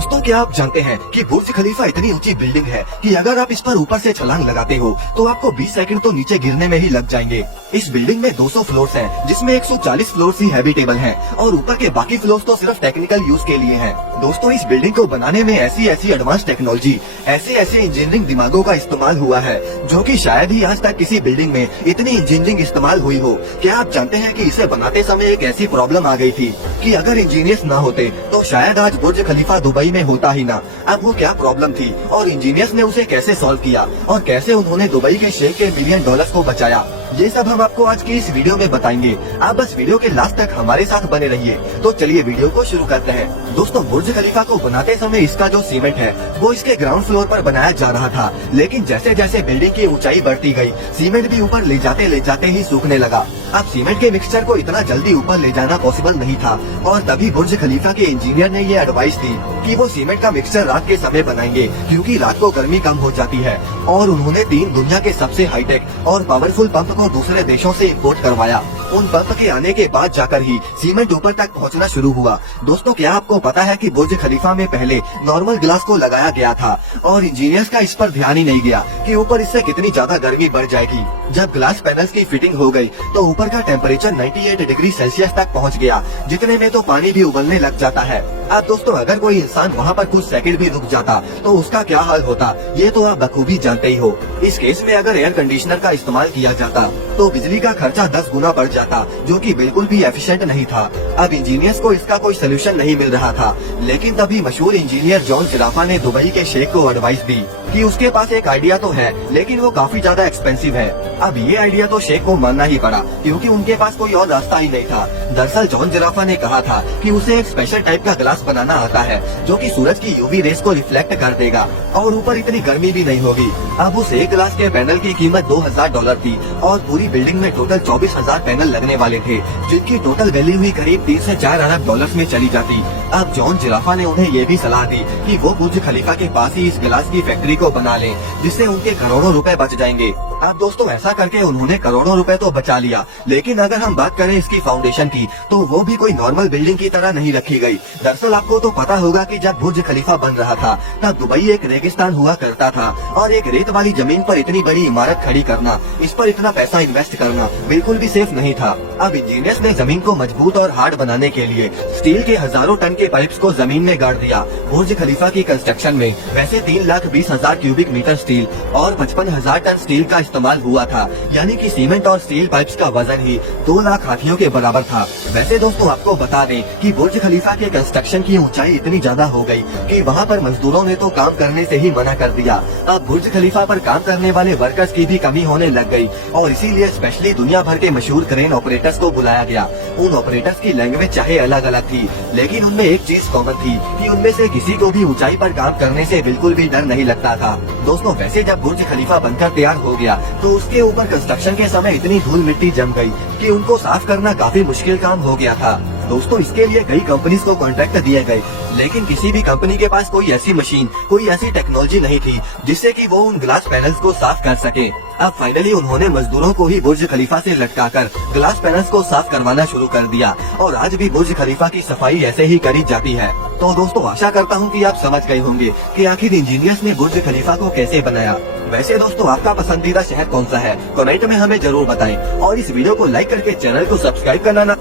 दोस्तों क्या आप जानते हैं कि बुर्ज खलीफा इतनी ऊंची बिल्डिंग है कि अगर आप इस पर ऊपर से छलांग लगाते हो तो आपको 20 सेकंड तो नीचे गिरने में ही लग जाएंगे। इस बिल्डिंग में 200 फ्लोर्स हैं, जिसमें 140 फ्लोर्स ही हैबिटेबल हैं और ऊपर के बाकी फ्लोर्स तो सिर्फ टेक्निकल यूज के लिए हैं। दोस्तों इस बिल्डिंग को बनाने में ऐसी एडवांस टेक्नोलॉजी, ऐसे इंजीनियरिंग दिमागों का इस्तेमाल हुआ है जो कि शायद ही आज तक किसी बिल्डिंग में इतनी इंजीनियरिंग इस्तेमाल हुई हो। क्या आप जानते हैं कि इसे बनाते समय एक ऐसी प्रॉब्लम आ गई थी कि अगर इंजीनियर्स न होते तो शायद आज बुर्ज खलीफा दुबई में होता ही ना। अब वो क्या प्रॉब्लम थी और इंजीनियर्स ने उसे कैसे सॉल्व किया और कैसे उन्होंने दुबई के शेख के $1 बिलियन को बचाया, ये सब हम आपको आज की इस वीडियो में बताएंगे। आप बस वीडियो के लास्ट तक हमारे साथ बने रहिए। तो चलिए वीडियो को शुरू करते हैं। दोस्तों बुर्ज खलीफा को बनाते समय इसका जो सीमेंट है वो इसके ग्राउंड फ्लोर पर बनाया जा रहा था, लेकिन जैसे जैसे बिल्डिंग की ऊंचाई बढ़ती गई सीमेंट भी ऊपर ले जाते ही सूखने लगा। अब सीमेंट के मिक्सचर को इतना जल्दी ऊपर ले जाना पॉसिबल नहीं था और तभी बुर्ज खलीफा के इंजीनियर ने ये एडवाइस दी कि वो सीमेंट का मिक्सचर रात के समय बनाएंगे, क्योंकि रात को गर्मी कम हो जाती है। और उन्होंने 3 दुनिया के सबसे हाईटेक और पावरफुल पंप को दूसरे देशों से इम्पोर्ट करवाया। उन पंप के आने के बाद जाकर ही सीमेंट ऊपर तक पहुंचना शुरू हुआ। दोस्तों क्या आपको पता है कि बुर्ज खलीफा में पहले नॉर्मल ग्लास को लगाया गया था और इंजीनियर्स का इस पर ध्यान ही नहीं गया कि ऊपर इससे कितनी ज्यादा गर्मी बढ़ जाएगी। जब ग्लास पैनल्स की फिटिंग हो गई तो ऊपर का टेम्परेचर 98 डिग्री सेल्सियस तक पहुंच गया, जितने में तो पानी भी उबलने लग जाता है। अब दोस्तों अगर कोई इंसान वहाँ पर कुछ सेकंड भी रुक जाता तो उसका क्या हाल होता, ये तो आप बखूबी जानते ही हो। इस केस में अगर एयर कंडीशनर का इस्तेमाल किया जाता तो बिजली का खर्चा 10 गुना बढ़ जाता, जो कि बिल्कुल भी एफिशिएंट नहीं था। अब इंजीनियर्स को इसका कोई सोल्यूशन नहीं मिल रहा था, लेकिन तभी मशहूर इंजीनियर जॉन जिराफा ने दुबई के शेख को एडवाइस दी कि उसके पास एक आइडिया तो है, लेकिन वो काफी ज्यादा एक्सपेंसिव है। अब ये आइडिया तो शेख को मानना ही पड़ा, क्योंकि उनके पास कोई और रास्ता ही नहीं था। दरअसल जॉन जिराफा ने कहा था कि उसे एक स्पेशल टाइप का ग्लास बनाना आता है जो कि सूरज की यूवी रेस को रिफ्लेक्ट कर देगा और ऊपर इतनी गर्मी भी नहीं होगी। अब उस एक ग्लास के पैनल की कीमत $2000 थी और पूरी बिल्डिंग में टोटल 24,000 पैनल लगने वाले थे, जिनकी टोटल वैल्यू हुई करीब 3 से 4 अरब डॉलर में चली जाती। अब जॉन जिराफा ने उन्हें ये भी सलाह दी कि वो बुर्ज खलीफा के पास ही इस गिलास की फैक्ट्री को बना लें, जिससे उनके करोड़ों रुपए बच जाएंगे। अब दोस्तों ऐसा करके उन्होंने करोड़ों रुपए तो बचा लिया, लेकिन अगर हम बात करें इसकी फाउंडेशन की तो वो भी कोई नॉर्मल बिल्डिंग की तरह नहीं रखी गई। दरअसल आपको तो पता होगा कि जब बुर्ज खलीफा बन रहा था तब दुबई एक रेगिस्तान हुआ करता था और एक रेत वाली जमीन पर इतनी बड़ी इमारत खड़ी करना, इस पर इतना पैसा इन्वेस्ट करना बिल्कुल भी सेफ नहीं था। अब इंजीनियर्स ने जमीन को मजबूत और हार्ड बनाने के लिए स्टील के हजारों टन के पाइप्स को जमीन में गाड़ दिया। बुर्ज खलीफा की कंस्ट्रक्शन में वैसे 3,20,000 क्यूबिक मीटर स्टील और 55,000 टन स्टील का इस्तेमाल हुआ था, यानी कि सीमेंट और स्टील पाइप्स का वजन ही 2 लाख हाथियों के बराबर था। वैसे दोस्तों आपको बता दें कि बुर्ज खलीफा के कंस्ट्रक्शन की ऊंचाई इतनी ज्यादा हो गई कि वहाँ पर मजदूरों ने तो काम करने से ही मना कर दिया। अब बुर्ज खलीफा पर काम करने वाले वर्कर्स की भी कमी होने लग गई और इसीलिए स्पेशली दुनिया भर के मशहूर क्रेन ऑपरेटर्स को बुलाया गया। उन ऑपरेटर्स की लैंग्वेज चाहे अलग अलग थी, लेकिन उनमें एक चीज कॉमन थी कि उनमें से किसी को भी ऊंचाई पर काम करने से बिल्कुल भी डर नहीं लगता था। दोस्तों वैसे जब बुर्ज खलीफा बनकर तैयार हो गया तो उसके ऊपर कंस्ट्रक्शन के समय इतनी धूल मिट्टी जम गई कि उनको साफ करना काफी मुश्किल काम हो गया था। दोस्तों इसके लिए कई कंपनीज को कॉन्ट्रैक्ट दिए गए, लेकिन किसी भी कंपनी के पास कोई ऐसी मशीन, कोई ऐसी टेक्नोलॉजी नहीं थी जिससे कि वो उन ग्लास पैनल्स को साफ कर सके। अब फाइनली उन्होंने मजदूरों को ही बुर्ज खलीफा से लटकाकर ग्लास पैनल्स को साफ करवाना शुरू कर दिया और आज भी बुर्ज खलीफा की सफाई ऐसे ही करी जाती है। तो दोस्तों आशा करता हूँ कि आप समझ गए होंगे कि आखिर इंजीनियर्स ने बुर्ज खलीफा को कैसे बनाया। वैसे दोस्तों आपका पसंदीदा शहर कौन सा है, कमेंट में हमें जरूर बताएं और इस वीडियो को लाइक करके चैनल को सब्सक्राइब करना ना